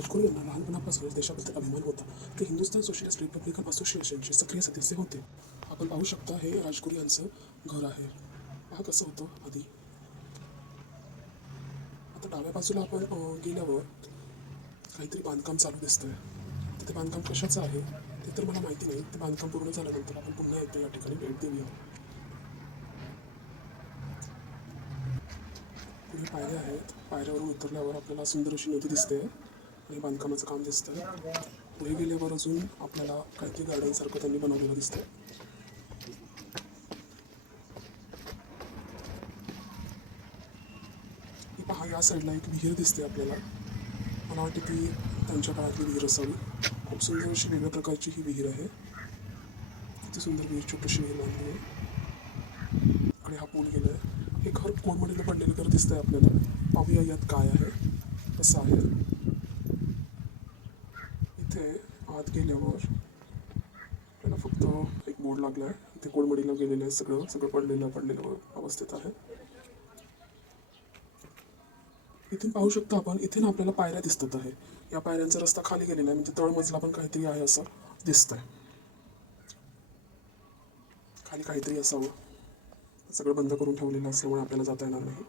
राजगुरू यांना लहानपणापासूनच देशाबद्दल अभिमान होता. ते हिंदुस्थान सोशलिस्ट रिपब्लिकन असोसिएशनचे सक्रिय सदस्य होते. आपण पाहू शकता हे राजगुरू यांचं घर आहे. पहा कसं होतं आधी. आता डाव्या बाजूला आपण गेल्यावर काहीतरी बांधकाम चालू दिसतंय. तर ते बांधकाम कशाचं आहे ते तर मला माहिती नाही. ते बांधकाम पूर्ण झाल्यानंतर आपण पुन्हा एकदा या ठिकाणी भेट देऊया. पुढे पायऱ्या आहेत. पायऱ्यावरून उतरल्यावर आपल्याला सुंदर अशी नदी दिसते आणि बांधकामाचं काम दिसतंय. पुढे गेल्यावर अजून आपल्याला काहीतरी गार्डन सारखं त्यांनी बनवलेलं दिसतंय. ही पहा, या साईडला एक विहीर दिसते आपल्याला. मला वाटते ती त्यांच्या काळातली विहीर असावी. खूप सुंदर अशी वेगळ्या प्रकारची ही विहीर आहे. किती सुंदर विहीर, छोटीशी विहीर बांधली आहे. आणि हा पूल गेलाय. हे घर कोळमडीला पडलेलं घर दिसतंय आपल्याला. पाहूया यात काय आहे, कसं आहे. इथे आत गेल्यावर आपल्याला फक्त एक बोर्ड लागलाय. इथे कोळमडीला गेलेलं आहे. सगळं सगळं पडलेलं अवस्थेत आहे. इथून पाहू शकतो आपण. इथे ना आपल्याला पायऱ्या दिसतात आहे. या पायऱ्यांचा रस्ता खाली गेलेला आहे, म्हणजे तळमजला पण काहीतरी आहे असं दिसतंय. खाली काहीतरी असावं. सगळं बंद करून ठेवलेलं असल्यामुळे आपल्याला जाता येणार नाही.